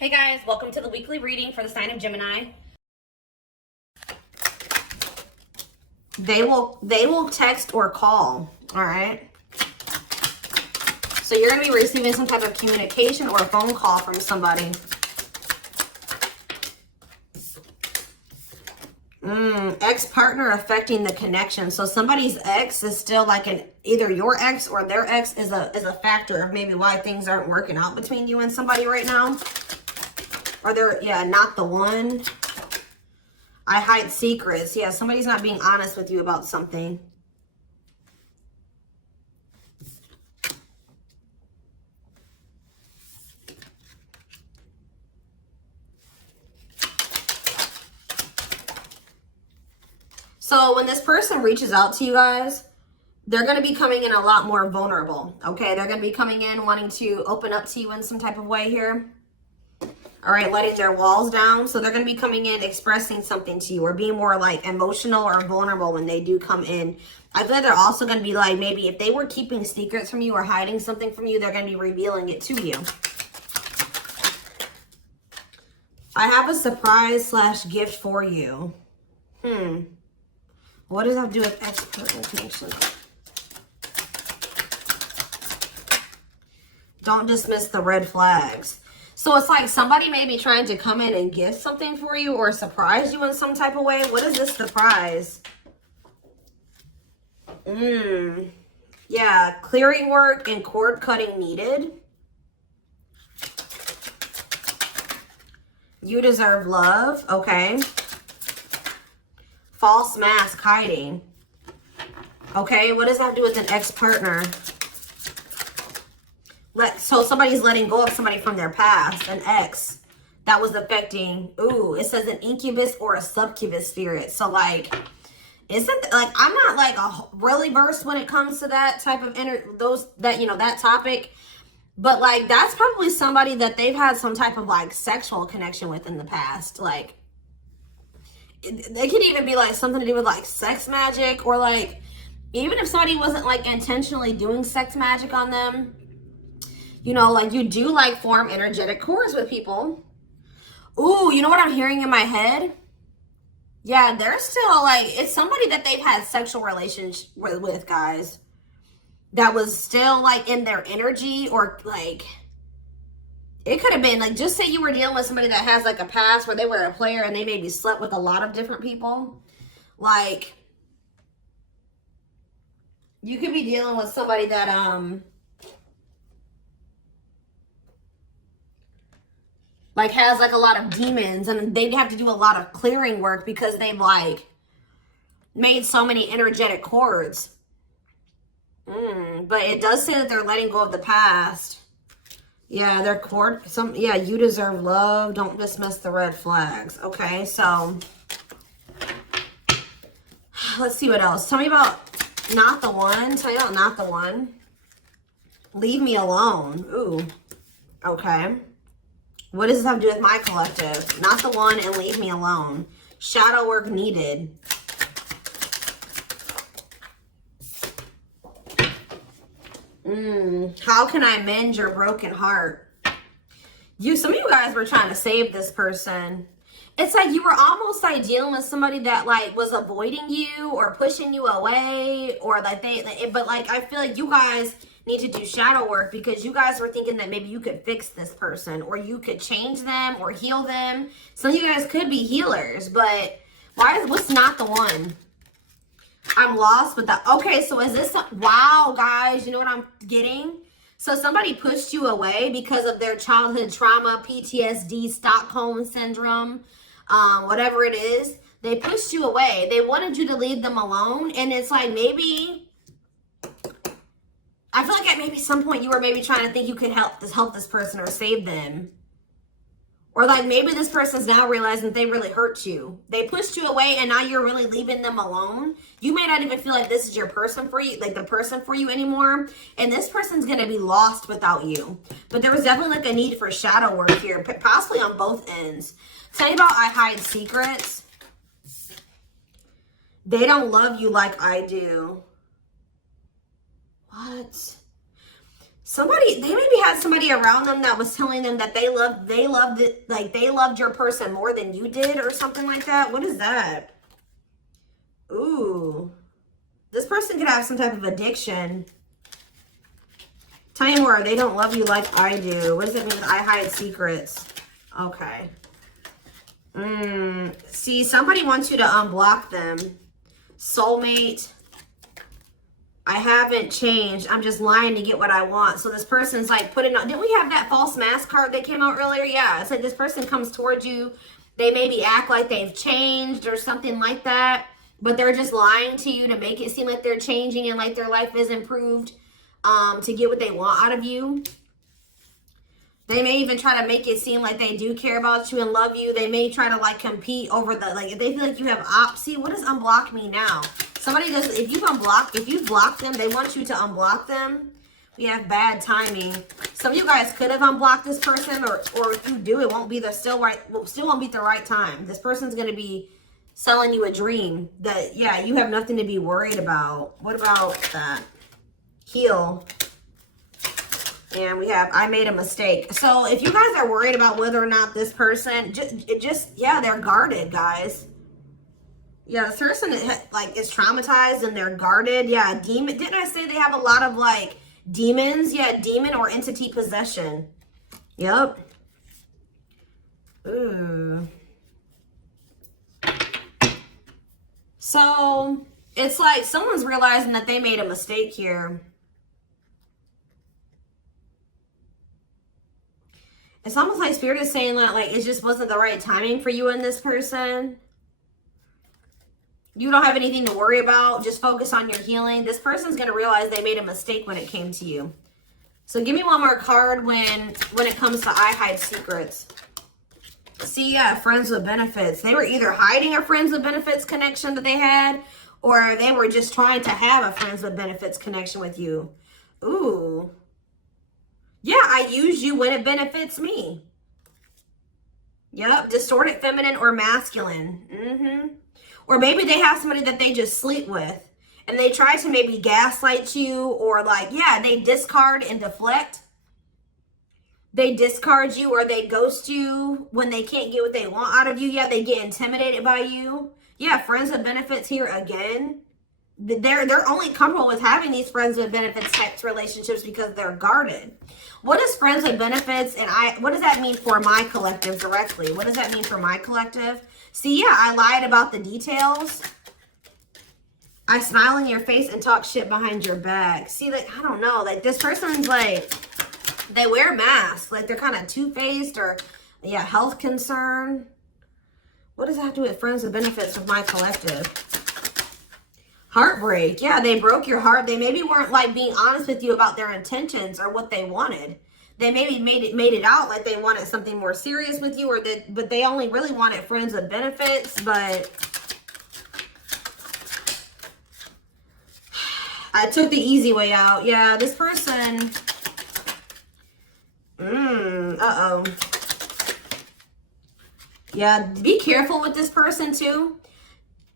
Hey guys, welcome to the weekly reading for the sign of Gemini. They will text or call, all right? So you're going to be receiving some type of communication or a phone call from somebody. Ex-partner affecting the connection. So somebody's ex is still like either your ex or their ex is a factor of maybe why things aren't working out between you and somebody right now. Or they're, yeah, not the one. I hide secrets. Yeah, somebody's not being honest with you about something. So when this person reaches out to you guys, they're going to be coming in a lot more vulnerable, okay? They're going to be coming in wanting to open up to you in some type of way here. All right, letting their walls down. So they're going to be coming in expressing something to you or being more like emotional or vulnerable when they do come in. I feel like they're also going to be like, maybe if they were keeping secrets from you or hiding something from you, they're going to be revealing it to you. I have a surprise / gift for you. What does that have to do with ex-partner connection? Don't dismiss the red flags. So it's like somebody may be trying to come in and gift something for you or surprise you in some type of way. What is this surprise? Yeah, clearing work and cord cutting needed. You deserve love. Okay. False mask hiding. Okay, what does that have to do with an ex-partner? So somebody's letting go of somebody from their past, an ex that was affecting. Ooh, it says an incubus or a succubus spirit. So like, isn't like, I'm not like really versed when it comes to that type of that topic, but like that's probably somebody that they've had some type of like sexual connection with in the past. Like they could even be like something to do with like sex magic, or like even if somebody wasn't like intentionally doing sex magic on them. You know, like you do like form energetic cords with people. Ooh, you know what I'm hearing in my head? Yeah, they're still like, it's somebody that they've had sexual relations with, guys. That was still like in their energy, or like, it could have been like, just say you were dealing with somebody that has like a past where they were a player and they maybe slept with a lot of different people. Like, you could be dealing with somebody that, like has like a lot of demons, and they'd have to do a lot of clearing work because they've like made so many energetic cords. But it does say that they're letting go of the past. Yeah, their cord. Yeah, you deserve love. Don't dismiss the red flags. Okay, so let's see what else. Tell me about not the one. Tell me about not the one. Leave me alone. Ooh. Okay. What does this have to do with my collective? Not the one and leave me alone. Shadow work needed. How can I mend your broken heart? Some of you guys were trying to save this person. It's like you were almost like dealing with somebody that like was avoiding you or pushing you away, or like but like I feel like you guys need to do shadow work because you guys were thinking that maybe you could fix this person or you could change them or heal them. Some of you guys could be healers, but what's not the one? I'm lost with that. Okay, so is this, wow, guys, you know what I'm getting? So somebody pushed you away because of their childhood trauma, PTSD, Stockholm syndrome, whatever it is. They pushed you away. They wanted you to leave them alone. And it's like maybe, I feel like at maybe some point you were maybe trying to think you could help this person or save them. Or like maybe this person's now realizing that they really hurt you. They pushed you away and now you're really leaving them alone. You may not even feel like this is your person for you, like the person for you anymore. And this person's going to be lost without you. But there was definitely like a need for shadow work here, possibly on both ends. Tell me about I hide secrets. They don't love you like I do. What? Somebody, they maybe had somebody around them that was telling them that they loved it, like they loved your person more than you did or something like that. What is that? Ooh. This person could have some type of addiction. Tell me more. They don't love you like I do. What does it mean? I hide secrets. Okay. See, somebody wants you to unblock them. Soulmate. I haven't changed. I'm just lying to get what I want. So this person's like putting on. Didn't we have that false mask card that came out earlier? Yeah. It's like this person comes towards you. They maybe act like they've changed or something like that. But they're just lying to you to make it seem like they're changing and like their life is improved to get what they want out of you. They may even try to make it seem like they do care about you and love you. They may try to like compete over the, like if they feel like you have see, what does unblock mean now? Somebody does, if you've blocked them, they want you to unblock them. We have bad timing. Some of you guys could have unblocked this person, or if you do, it won't be the still won't be the right time. This person's gonna be selling you a dream that, yeah, you have nothing to be worried about. What about that? Heal. And we have, I made a mistake. So if you guys are worried about whether or not this person, yeah, they're guarded, guys. Yeah, this person like is traumatized and they're guarded. Yeah, demon. Didn't I say they have a lot of like demons? Yeah, demon or entity possession. Yep. Ooh. So it's like someone's realizing that they made a mistake here. It's almost like Spirit is saying that like it just wasn't the right timing for you and this person. You don't have anything to worry about. Just focus on your healing. This person's going to realize they made a mistake when it came to you. So give me one more card when it comes to I hide secrets. See, yeah, friends with benefits. They were either hiding a friends with benefits connection that they had, or they were just trying to have a friends with benefits connection with you. Ooh. Yeah, I use you when it benefits me. Yep, distorted feminine or masculine. Or maybe they have somebody that they just sleep with. And they try to maybe gaslight you, or like, yeah, they discard and deflect. They discard you or they ghost you when they can't get what they want out of you. Yeah, they get intimidated by you. Yeah, friends with benefits here again. They're only comfortable with having these friends with benefits types relationships because they're guarded. What is friends with benefits and what does that mean for my collective directly? What does that mean for my collective? See, yeah, I lied about the details. I smile in your face and talk shit behind your back. See, like, I don't know. Like, this person's like, they wear masks. Like, they're kind of two-faced or, yeah, health concern. What does that have to do with friends with benefits with my collective? Heartbreak. Yeah, they broke your heart. They maybe weren't, like, being honest with you about their intentions or what they wanted. They maybe made it out like they wanted something more serious with you, but they only really wanted friends with benefits, but I took the easy way out. Yeah, this person, uh-oh. Yeah, be careful with this person too.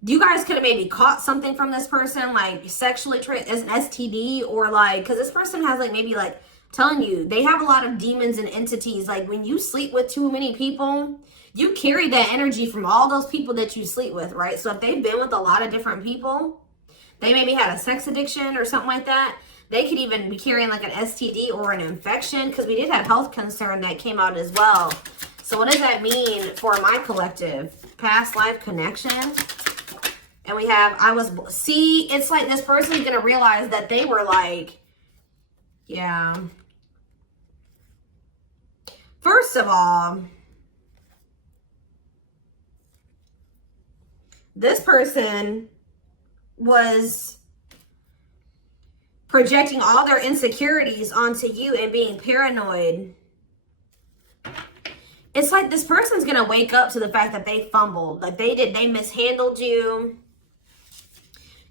You guys could have maybe caught something from this person, like sexually as an STD, or like, because this person has like maybe like, telling you, they have a lot of demons and entities. Like when you sleep with too many people, you carry that energy from all those people that you sleep with, right? So if they've been with a lot of different people, they maybe had a sex addiction or something like that. They could even be carrying like an STD or an infection, because we did have health concern that came out as well. So what does that mean for my collective? Past life connection. And we have, see, it's like this person's going to realize that they were like, yeah. First of all, this person was projecting all their insecurities onto you and being paranoid. It's like this person's going to wake up to the fact that they fumbled. Like they mishandled you.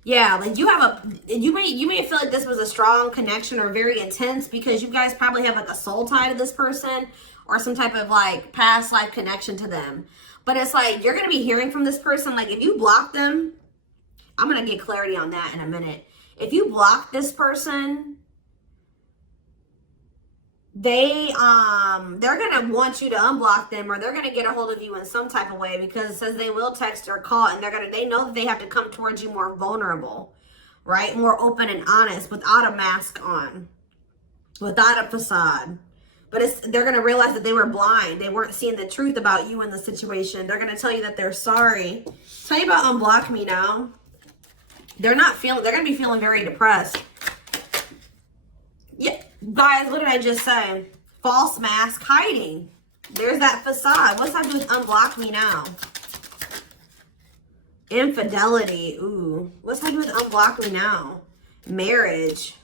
Yeah, like you may feel like this was a strong connection or very intense because you guys probably have like a soul tie to this person or some type of like past life connection to them. But it's like you're going to be hearing from this person. Like if you block them, I'm going to get clarity on that in a minute. If you block this person, they're gonna want you to unblock them, or they're gonna get a hold of you in some type of way, because it says they will text or call, and they know that they have to come towards you more vulnerable, right? More open and honest, without a mask on, without a facade. But they're going to realize that they were blind. They weren't seeing the truth about you in the situation. They're going to tell you that they're sorry. Tell you about unblock me now. They're going to be feeling very depressed. Yeah, guys, what did I just say? False mask hiding. There's that facade. What's that do with unblock me now? Infidelity. Ooh. What's that do with unblock me now? Marriage.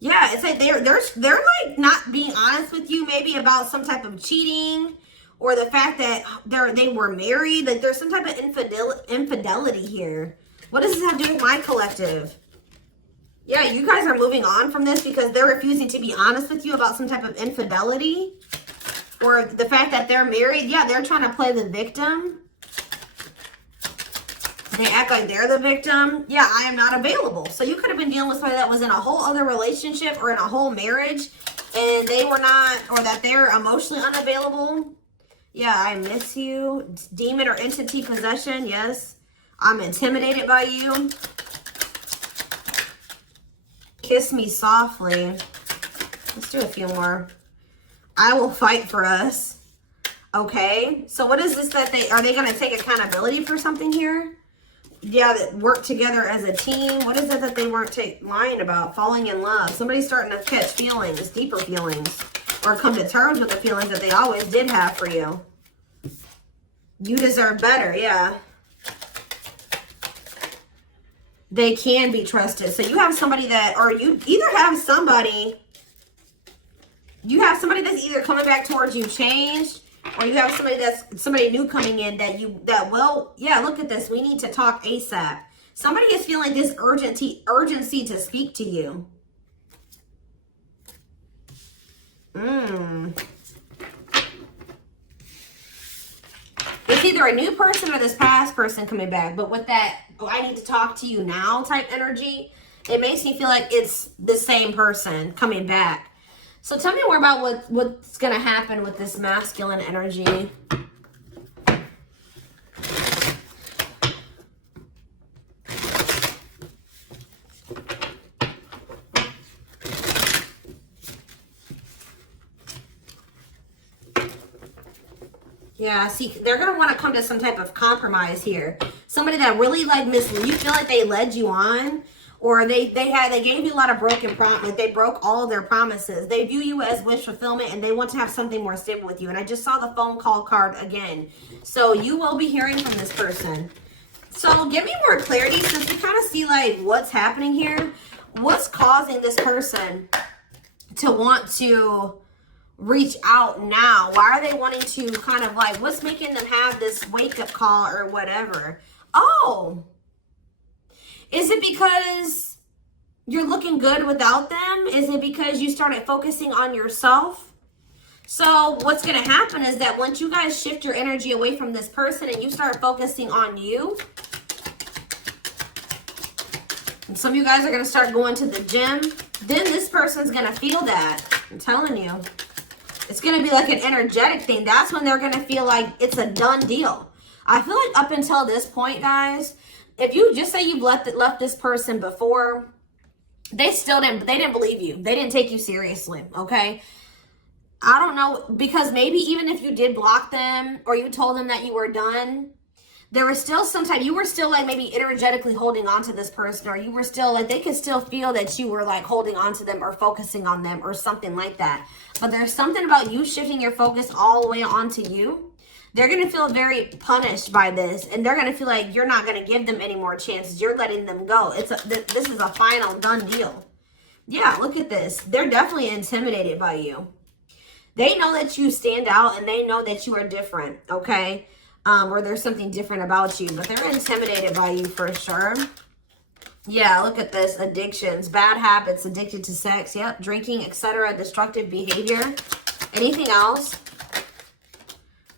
Yeah, it's like they're like not being honest with you, maybe about some type of cheating, or the fact that they were married. Like there's some type of infidelity here. What does this have to do with my collective? Yeah, you guys are moving on from this because they're refusing to be honest with you about some type of infidelity, or the fact that they're married. Yeah, they're trying to play the victim. They act like they're the victim. Yeah, I am not available. So you could have been dealing with somebody that was in a whole other relationship or in a whole marriage, and they were not, or that they're emotionally unavailable. Yeah, I miss you. Demon or entity possession. Yes. I'm intimidated by you. Kiss me softly. Let's do a few more. I will fight for us. Okay. So what is this that are they going to take accountability for something here? Yeah, that work together as a team. What is it that they weren't lying about? Falling in love. Somebody's starting to catch feelings, deeper feelings, or come to terms with the feelings that they always did have for you. You deserve better. Yeah. They can be trusted. So you have somebody that, or you either have somebody that's either coming back towards you changed, or you have somebody new coming in that will, yeah, look at this. We need to talk ASAP. Somebody is feeling this urgency to speak to you. It's either a new person or this past person coming back. But with that, I need to talk to you now type energy, it makes me feel like it's the same person coming back. So tell me more about what's going to happen with this masculine energy. Yeah, see, they're going to want to come to some type of compromise here. Somebody that really like misled you, feel like they led you on, or they gave you a lot of broken promises. They broke all of their promises. They view you as wish fulfillment, and they want to have something more stable with you. And I just saw the phone call card again. So you will be hearing from this person. So give me more clarity, since we kind of see like what's happening here. What's causing this person to want to reach out now? Why are they wanting to kind of like, what's making them have this wake-up call or whatever? Oh, is it because you're looking good without them? Is it because you started focusing on yourself? So what's going to happen is that once you guys shift your energy away from this person and you start focusing on you, and some of you guys are going to start going to the gym, then this person's going to feel that. I'm telling you. It's going to be like an energetic thing. That's when they're going to feel like it's a done deal. I feel like up until this point, guys, if you just say you've left this person before, they didn't believe you. They didn't take you seriously, okay? I don't know, because maybe even if you did block them or you told them that you were done, there was still sometimes you were still like maybe energetically holding on to this person, or you were still like, they could still feel that you were like holding on to them or focusing on them or something like that. But there's something about you shifting your focus all the way onto you. They're going to feel very punished by this, and they're going to feel like you're not going to give them any more chances. You're letting them go. This is a final done deal. Yeah, look at this. They're definitely intimidated by you. They know that you stand out, and they know that you are different, okay? Or there's something different about you, but they're intimidated by you for sure. Yeah, look at this. Addictions, bad habits, addicted to sex, yep, drinking, etc., destructive behavior. Anything else?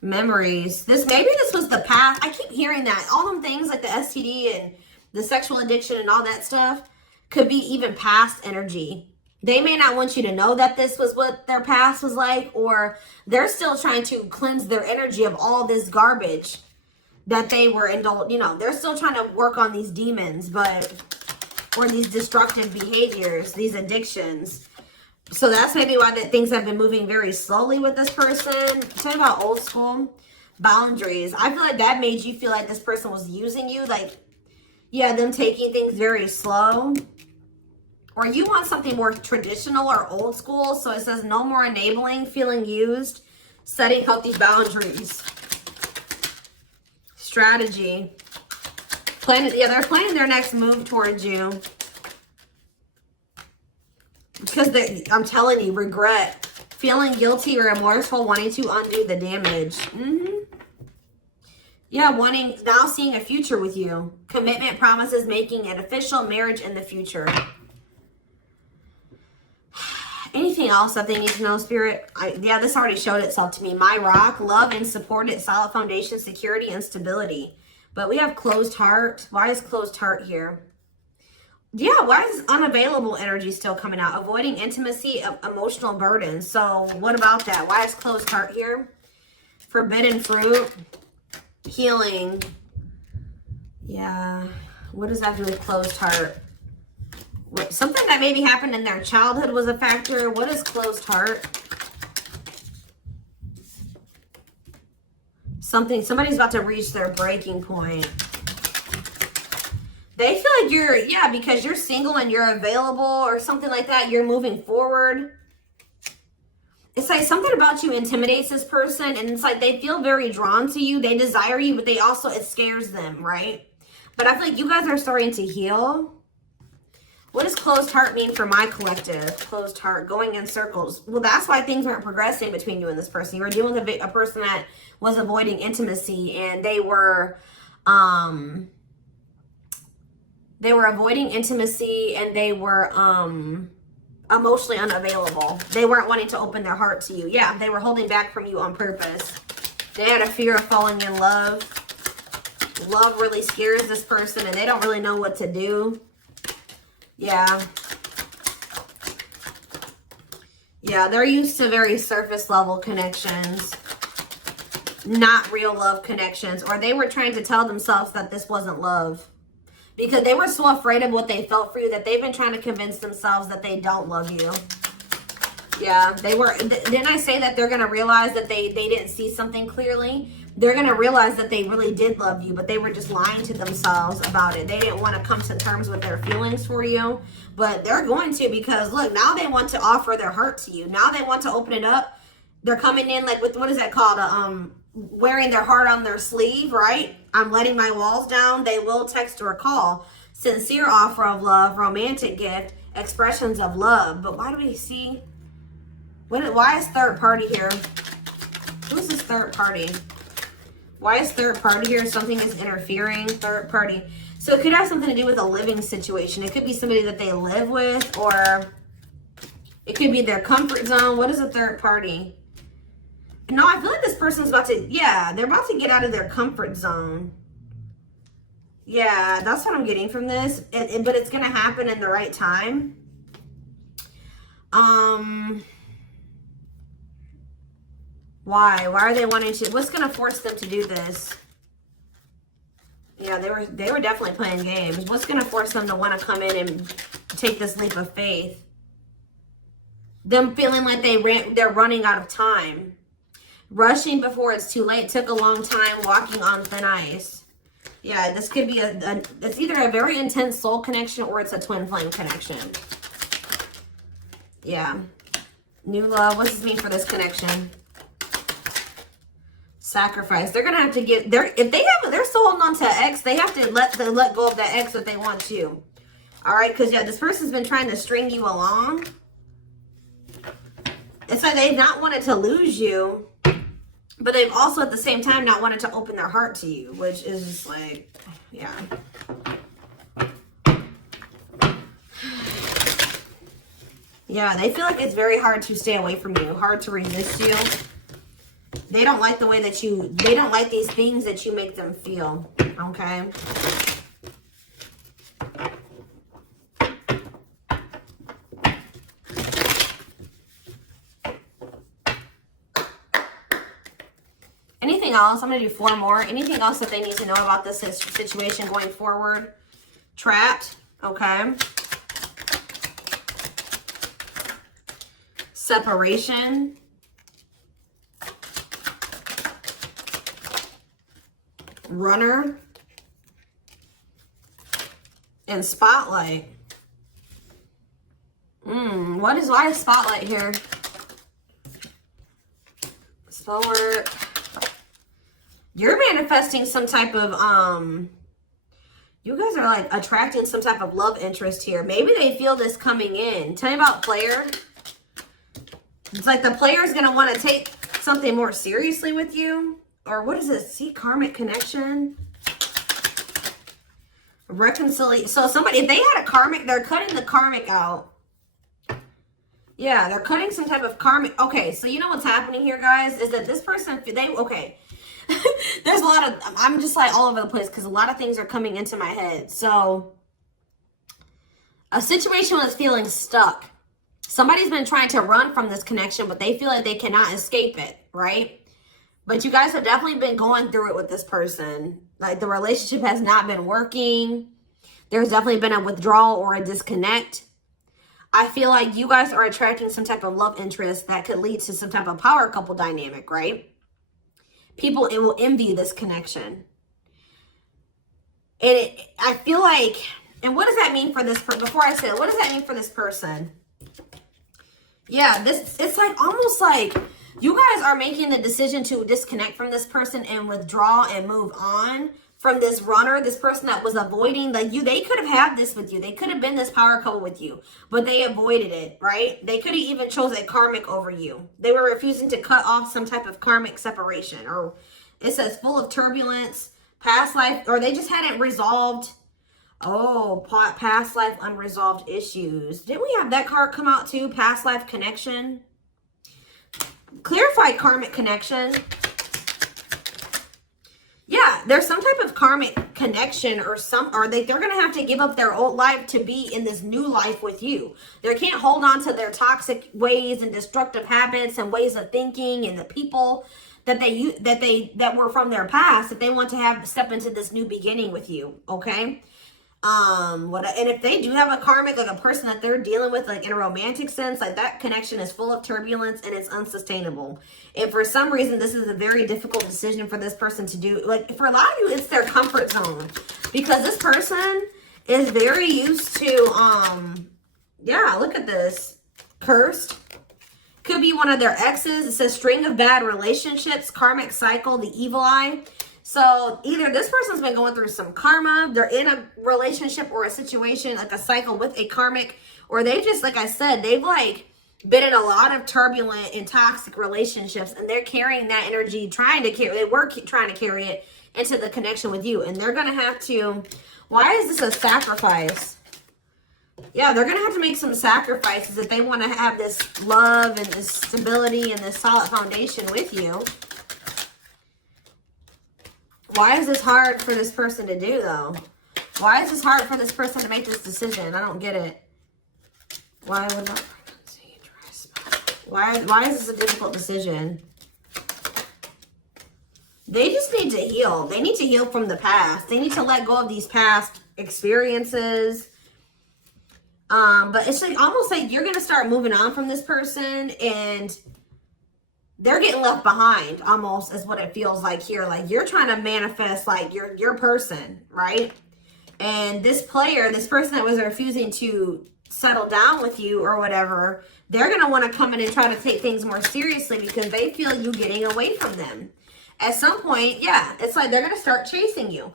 Memories. Maybe this was the past. I keep hearing that. All them things like the STD and the sexual addiction and all that stuff could be even past energy. They may not want you to know that this was what their past was like, or they're still trying to cleanse their energy of all this garbage that they were indulged. You know, they're still trying to work on these demons, or these destructive behaviors, these addictions. So that's maybe why that things have been moving very slowly with this person. Talking about old school boundaries. I feel like that made you feel like this person was using you. Like, yeah, them taking things very slow. Or you want something more traditional or old school. So it says no more enabling, feeling used, setting healthy boundaries. Strategy. They're planning their next move towards you. Because I'm telling you, regret. Feeling guilty or remorseful, wanting to undo the damage. Yeah, now seeing a future with you. Commitment, promises, making it official, marriage in the future. Anything else that they need to know, Spirit? Yeah, this already showed itself to me. My rock, love and supported, solid foundation, security, and stability. But we have closed heart. Why is closed heart here? Yeah, why is unavailable energy still coming out? Avoiding intimacy, emotional burden. So what about that? Why is closed heart here? Forbidden fruit, healing. Yeah, what does that do with closed heart? Something that maybe happened in their childhood was a factor. What is closed heart? Somebody's about to reach their breaking point. They feel like because you're single and you're available or something like that, you're moving forward. It's like something about you intimidates this person, and it's like they feel very drawn to you. They desire you, but it scares them, right? But I feel like you guys are starting to heal. What does closed heart mean for my collective? Closed heart, going in circles. Well, that's why things weren't progressing between you and this person. You were dealing with a person that was avoiding intimacy, and they were avoiding intimacy, and they were emotionally unavailable. They weren't wanting to open their heart to you. Yeah, they were holding back from you on purpose. They had a fear of falling in love. Love really scares this person, and they don't really know what to do. Yeah. Yeah, they're used to very surface level connections, not real love connections. Or they were trying to tell themselves that this wasn't love, because they were so afraid of what they felt for you that they've been trying to convince themselves that they don't love you. Yeah, they were. Didn't I say that they're going to realize that they didn't see something clearly? They're going to realize that they really did love you, but they were just lying to themselves about it. They didn't want to come to terms with their feelings for you, but they're going to, because look, now they want to offer their heart to you. Now they want to open it up. They're coming in like with, what is that called? Wearing their heart on their sleeve, right? I'm letting my walls down. They will text or call. Sincere offer of love, romantic gift, expressions of love. But why do we see? Why is third party here? Who's this third party? Why is third party here? Something is interfering. Third party. So it could have something to do with a living situation. It could be somebody that they live with, or it could be their comfort zone. What is a third party? No, I feel like this person's about to, they're about to get out of their comfort zone. Yeah, that's what I'm getting from this. But it's going to happen in the right time. Why? Why are they wanting to? What's going to force them to do this? Yeah, they were definitely playing games. What's going to force them to want to come in and take this leap of faith? Them feeling like they're running out of time. Rushing before it's too late. Took a long time. Walking on thin ice. Yeah, this could be it's either a very intense soul connection or it's a twin flame connection. Yeah. New love. What does this mean for this connection? Sacrifice. They're gonna have to get they're still holding on to an ex. They have to let go of that ex if they want to. All right, because this person's been trying to string you along. It's like they've not wanted to lose you, but they've also at the same time not wanted to open their heart to you, which is just like, yeah. Yeah, they feel like it's very hard to stay away from you, hard to resist you. They don't like the way that they don't like these things that you make them feel, okay? anything else? I'm going to do 4 more. Anything else that they need to know about this situation going forward? Trapped. Okay. Separation. Runner. And spotlight. Why is spotlight here? Forward. You're manifesting some type of you guys are like attracting some type of love interest here. Maybe they feel this coming in. Tell me about player. It's like the player is going to want to take something more seriously with you. Or what is this? See, karmic connection. Reconciliation. So somebody, if they had a karmic, they're cutting the karmic out. Yeah, they're cutting some type of karmic. Okay, so you know what's happening here, guys, is that this person, okay. There's a lot of, I'm just like all over the place because a lot of things are coming into my head. So, a situation was feeling stuck. Somebody's been trying to run from this connection, but they feel like they cannot escape it, right? But you guys have definitely been going through it with this person. Like, the relationship has not been working. There's definitely been a withdrawal or a disconnect. I feel like you guys are attracting some type of love interest that could lead to some type of power couple dynamic, right? People, it will envy this connection. And I feel like, and what does that mean for this person? Before I say it, what does that mean for this person? Yeah, it's like almost like you guys are making the decision to disconnect from this person and withdraw and move on from this runner, this person that was avoiding they could have had this with you. They could have been this power couple with you, but they avoided it, right? They could have even chose a karmic over you. They were refusing to cut off some type of karmic separation, or it says full of turbulence, past life, or they just hadn't resolved. Oh, past life unresolved issues. Didn't we have that card come out too? Past life connection. Clarify karmic connection. Yeah, there's some type of karmic connection or they're going to have to give up their old life to be in this new life with you. They can't hold on to their toxic ways and destructive habits and ways of thinking and the people that were from their past that they want to step into this new beginning with you, okay? And if they do have a karmic, like a person that they're dealing with, like in a romantic sense, like that connection is full of turbulence and it's unsustainable. And for some reason, this is a very difficult decision for this person to do. Like for a lot of you, it's their comfort zone because this person is very used to, yeah, look at this. Cursed. Could be one of their exes. It says string of bad relationships, karmic cycle, the evil eye. So either this person's been going through some karma, they're in a relationship or a situation, like a cycle with a karmic, or they just, like I said, they've like been in a lot of turbulent and toxic relationships and they're carrying that energy, trying to carry it into the connection with you. And they're going to have to, why is this a sacrifice? Yeah, they're going to have to make some sacrifices if they want to have this love and this stability and this solid foundation with you. Why is this hard for this person to do, though? Why is this hard for this person to make this decision? I don't get it. Why would not pregnancy, dry spot? Why is this a difficult decision? They just need to heal. They need to heal from the past. They need to let go of these past experiences. But it's like almost like you're going to start moving on from this person and they're getting left behind almost is what it feels like here. Like you're trying to manifest like your person, right? And this player, this person that was refusing to settle down with you or whatever, they're going to want to come in and try to take things more seriously because they feel you getting away from them. At some point, yeah, it's like they're going to start chasing you.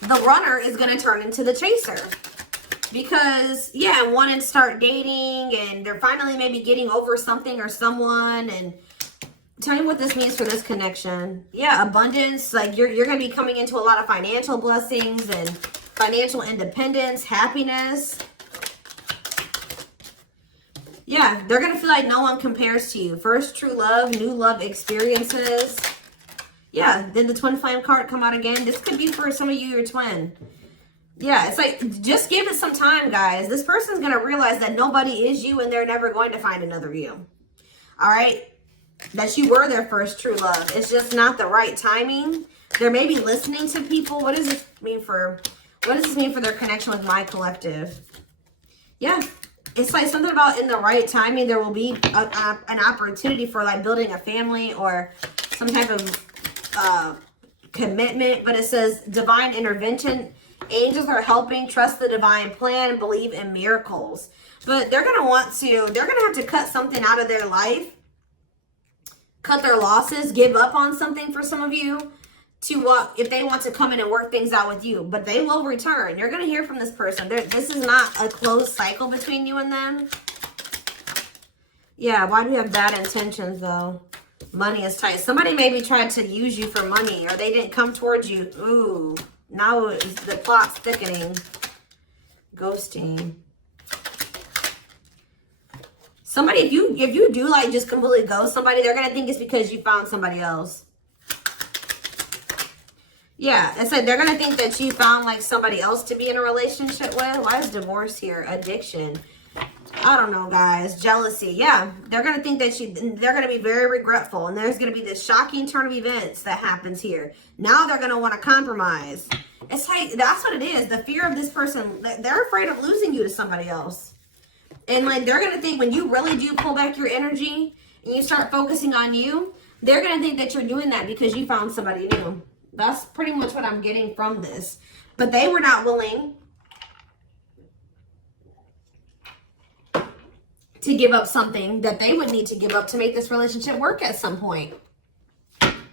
The runner is going to turn into the chaser. Because, yeah, want to start dating and they're finally maybe getting over something or someone. And tell me what this means for this connection. Yeah, abundance. Like you're going to be coming into a lot of financial blessings and financial independence, happiness. Yeah, they're going to feel like no one compares to you. First true love, new love experiences. Yeah, then the twin flame card come out again. This could be for some of you, your twin. Yeah, it's like, just give it some time, guys. This person's going to realize that nobody is you and they're never going to find another you. All right? that you were their first true love. It's just not the right timing. They're maybe listening to people. What does this mean for their connection with my collective? Yeah. It's like something about in the right timing, there will be an opportunity for like building a family or some type of commitment. But it says divine intervention. Angels are helping. Trust the divine plan. Believe in miracles. But they're going to have to cut something out of their life. Cut their losses. Give up on something for some of you. If they want to come in and work things out with you, but they will return. You're going to hear from this person. This is not a closed cycle between you and them. Yeah, why do you have bad intentions though? Money is tight. Somebody maybe tried to use you for money or they didn't come towards you. Ooh, now the plot's thickening. Ghosting. Somebody, if you do like just completely ghost somebody, they're going to think it's because you found somebody else. Yeah, it said they're going to think that you found like somebody else to be in a relationship with. Why is divorce here? Addiction. I don't know, guys. Jealousy. Yeah, they're going to think that they're going to be very regretful. And there's going to be this shocking turn of events that happens here. Now they're going to want to compromise. It's like, that's what it is. The fear of this person, they're afraid of losing you to somebody else. And like, they're going to think when you really do pull back your energy and you start focusing on you, they're going to think that you're doing that because you found somebody new. That's pretty much what I'm getting from this. But they were not willing to give up something that they would need to give up to make this relationship work at some point.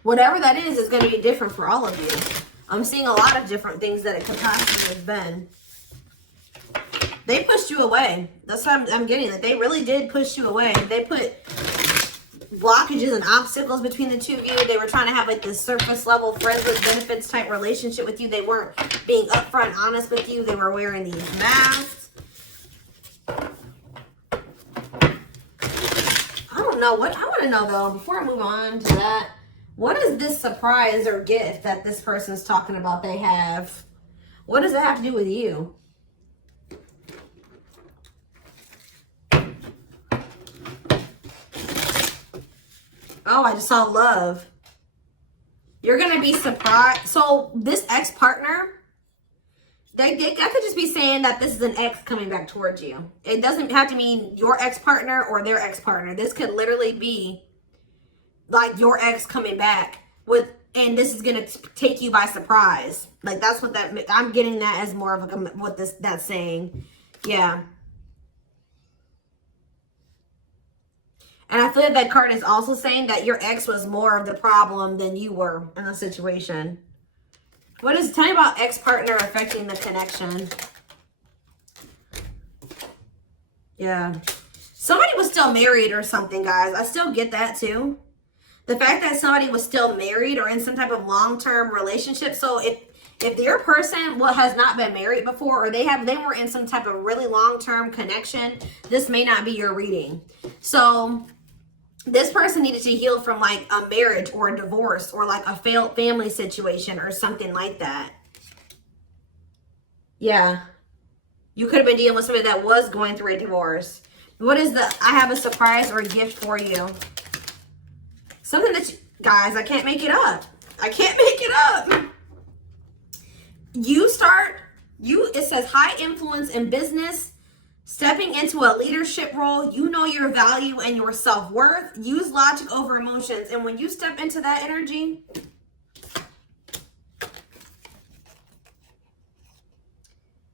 Whatever that is going to be different for all of you. I'm seeing a lot of different things that it could possibly have been. They pushed you away. That's what I'm getting. That they really did push you away. They put blockages and obstacles between the two of you. They were trying to have like this surface level friends with benefits type relationship with you. They weren't being upfront and honest with you. They were wearing these masks. I don't know what I want to know though, before I move on to that, what is this surprise or gift that this person's talking about they have? What does it have to do with you? Oh, I just saw love. You're going to be surprised. So this ex-partner, I could just be saying that this is an ex coming back towards you. It doesn't have to mean your ex-partner or their ex-partner. This could literally be like your ex coming back and this is going to take you by surprise. Like that's what I'm getting that as more of what that's saying. Yeah. And I feel like that card is also saying that your ex was more of the problem than you were in the situation. Tell me about ex-partner affecting the connection. Yeah. Somebody was still married or something, guys. I still get that too. The fact that somebody was still married or in some type of long-term relationship. So if your person has not been married before or they were in some type of really long-term connection, this may not be your reading. So this person needed to heal from like a marriage or a divorce or like a failed family situation or something like that. Yeah. You could have been dealing with somebody that was going through a divorce. What is I have a surprise or a gift for you? Something that guys, I can't make it up. I can't make it up. It says high influence in business. Stepping into a leadership role, you know your value and your self-worth. Use logic over emotions. And when you step into that energy,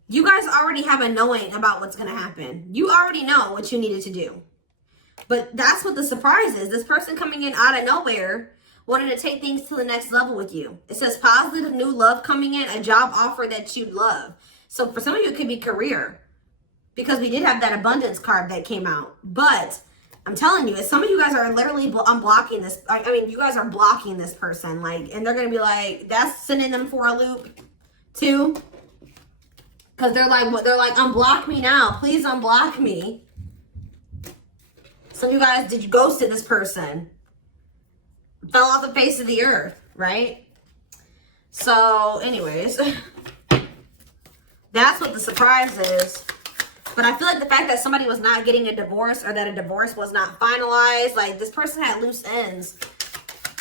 you guys already have a knowing about what's going to happen. You already know what you needed to do. But that's what the surprise is. This person coming in out of nowhere wanted to take things to the next level with you. It says positive new love coming in, a job offer that you'd love. So for some of you, it could be career. Because we did have that abundance card that came out. But I'm telling you, some of you guys are literally unblocking this. I mean, you guys are blocking this person. And they're going to be like, that's sending them for a loop too. Because they're like, unblock me now. Please unblock me. Some of you guys, did you ghosted this person? Fell off the face of the earth, right? So anyways, that's what the surprise is. But I feel like the fact that somebody was not getting a divorce or that a divorce was not finalized, like this person had loose ends.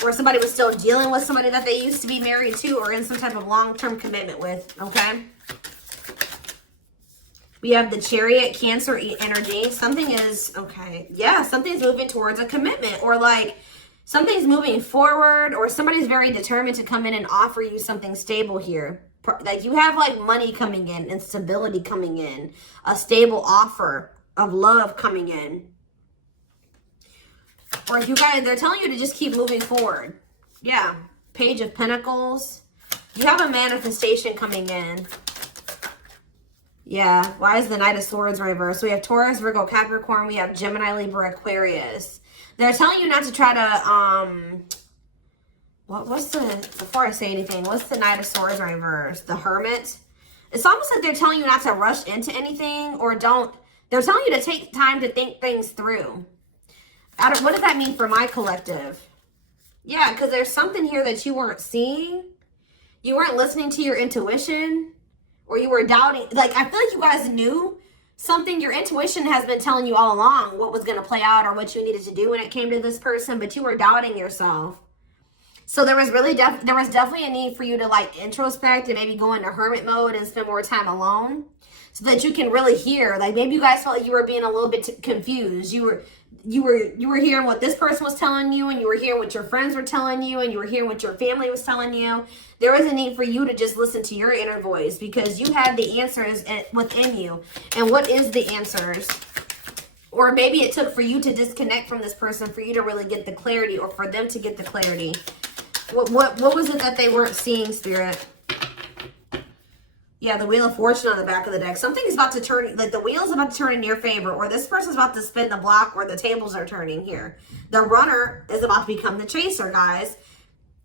Or somebody was still dealing with somebody that they used to be married to or in some type of long-term commitment with, okay? We have the Chariot, Cancer energy. Something is, okay, yeah, something's moving towards a commitment, or like something's moving forward, or somebody's very determined to come in and offer you something stable here. Like you have like money coming in and stability coming in, a stable offer of love coming in. Or if you guys, they're telling you to just keep moving forward. Yeah, Page of Pentacles. You have a manifestation coming in. Yeah, why is the Knight of Swords reversed? So we have Taurus, Virgo, Capricorn. We have Gemini, Libra, Aquarius. They're telling you not to try to, before I say anything, what's the Knight of Swords reversed? The Hermit. It's almost like they're telling you not to rush into anything, or they're telling you to take time to think things through. What does that mean for my collective? Yeah, because there's something here that you weren't seeing. You weren't listening to your intuition. Or you were doubting. Like, I feel like you guys knew something. Your intuition has been telling you all along what was going to play out or what you needed to do when it came to this person. But you were doubting yourself. So there was really definitely a need for you to like introspect and maybe go into hermit mode and spend more time alone. So that you can really hear. Like maybe you guys felt like you were being a little bit confused. You were hearing what this person was telling you, and you were hearing what your friends were telling you, and you were hearing what your family was telling you. There was a need for you to just listen to your inner voice, because you had the answers within you. And what is the answers? Or maybe it took for you to disconnect from this person for you to really get the clarity, or for them to get the clarity. What was it that they weren't seeing, Spirit? Yeah, the Wheel of Fortune on the back of the deck. Something is about to turn, like the wheel's about to turn in your favor, or this person's about to spin the block, or the tables are turning here. The runner is about to become the chaser, guys.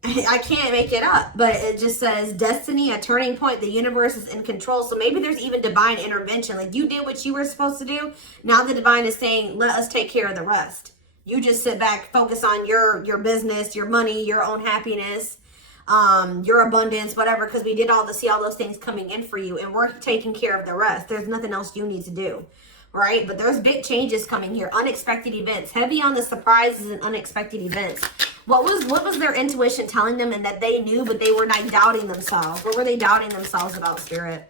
I can't make it up, but it just says destiny, a turning point. The universe is in control. So maybe there's even divine intervention. Like you did what you were supposed to do. Now the divine is saying, let us take care of the rest. You just sit back, focus on your business, your money, your own happiness, your abundance, whatever, because we did see all those things coming in for you, and we're taking care of the rest. There's nothing else you need to do, right? But there's big changes coming here, unexpected events, heavy on the surprises and unexpected events. What was their intuition telling them, and that they knew, but they were not doubting themselves? What were they doubting themselves about, Spirit?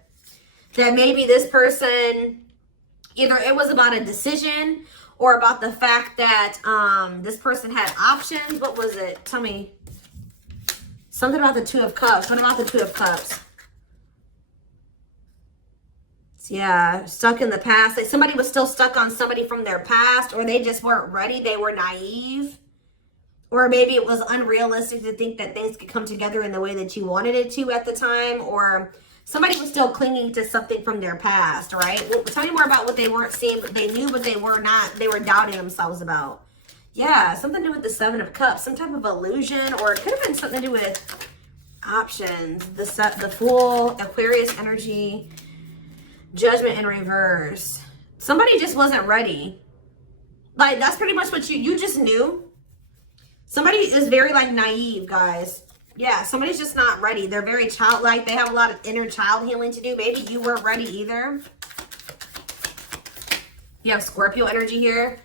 That maybe this person, either it was about a decision or about the fact that this person had options. What was it? Tell me. Something about the Two of Cups. What about the Two of Cups? Yeah, stuck in the past. Like somebody was still stuck on somebody from their past, or they just weren't ready. They were naive. Or maybe it was unrealistic to think that things could come together in the way that you wanted it to at the time. Or somebody was still clinging to something from their past, right? Well, tell me more about what they weren't seeing, but they knew, but they were not. They were doubting themselves about. Yeah, something to do with the Seven of Cups, some type of illusion, or it could have been something to do with options. The Fool, Aquarius energy, Judgment in reverse. Somebody just wasn't ready. Like, that's pretty much what you just knew. Somebody is very, like, naive, guys. Yeah, somebody's just not ready. They're very childlike. They have a lot of inner child healing to do. Maybe you weren't ready either. You have Scorpio energy here.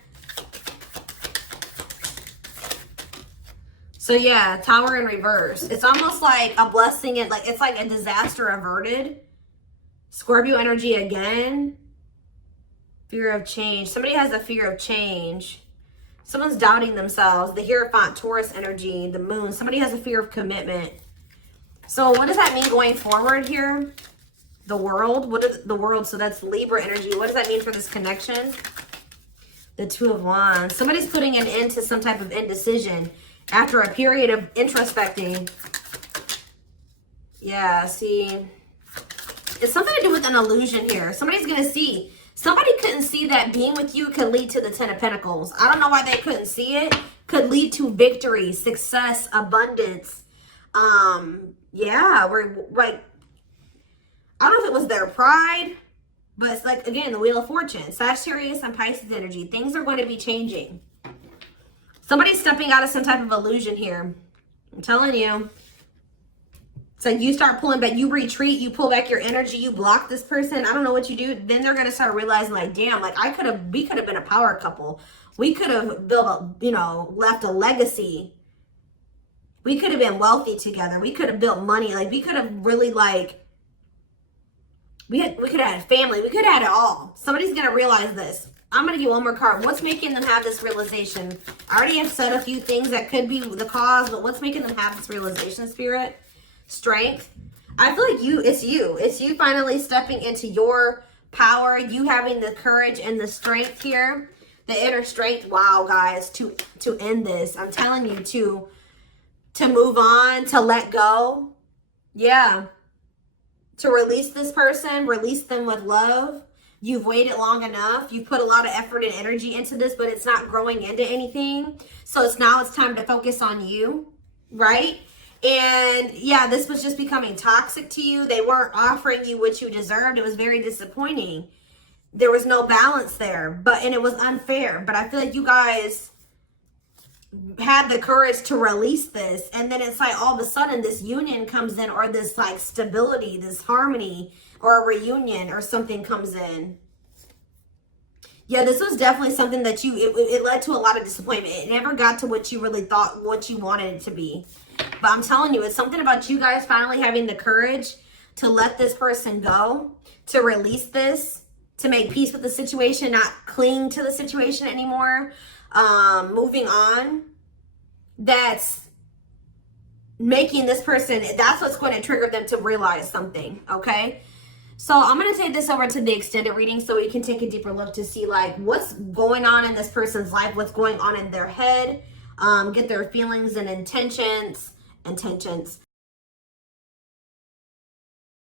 So yeah, Tower in reverse. It's almost like a blessing, and like it's like a disaster averted. Scorpio energy again. Fear of change. Somebody has a fear of change. Someone's doubting themselves. The Hierophant, Taurus energy, the Moon. Somebody has a fear of commitment. So what does that mean going forward here? The World. What is the World? So that's Libra energy. What does that mean for this connection? The Two of Wands. Somebody's putting an end to some type of indecision after a period of introspecting. Yeah, see. It's something to do with an illusion here. Somebody's going to see. Somebody couldn't see that being with you could lead to the Ten of Pentacles. I don't know why they couldn't see it. Could lead to victory, success, abundance. Yeah, we're like, I don't know if it was their pride, but it's like, again, the Wheel of Fortune. Sagittarius and Pisces energy. Things are going to be changing. Somebody's stepping out of some type of illusion here. I'm telling you. It's like you start pulling back, you retreat, you pull back your energy, you block this person. I don't know what you do. Then they're gonna start realizing, like, damn, like we could have been a power couple. We could have built a, you know, left a legacy. We could have been wealthy together. We could have built money. Like, we could have really, like, we could have had a family. We could have had it all. Somebody's gonna realize this. I'm gonna do one more card. What's making them have this realization? I already have said a few things that could be the cause, but what's making them have this realization, Spirit? Strength. I feel like it's you finally stepping into your power, you having the courage and the strength here, the inner strength. Wow, guys, to end this. I'm telling you, to move on, to let go. Yeah. To release this person, release them with love. You've waited long enough. You've put a lot of effort and energy into this, but it's not growing into anything. So it's time to focus on you, right? And yeah, this was just becoming toxic to you. They weren't offering you what you deserved. It was very disappointing. There was no balance there, and it was unfair. But I feel like you guys had the courage to release this. And then it's like all of a sudden this union comes in, or this like stability, this harmony, or a reunion or something comes in. Yeah, this was definitely something that it led to a lot of disappointment. It never got to what you really thought, what you wanted it to be. But I'm telling you, it's something about you guys finally having the courage to let this person go, to release this, to make peace with the situation, not cling to the situation anymore, moving on. That's making this person, that's what's going to trigger them to realize something, okay? So I'm going to take this over to the extended reading so we can take a deeper look to see like what's going on in this person's life, what's going on in their head, get their feelings and intentions.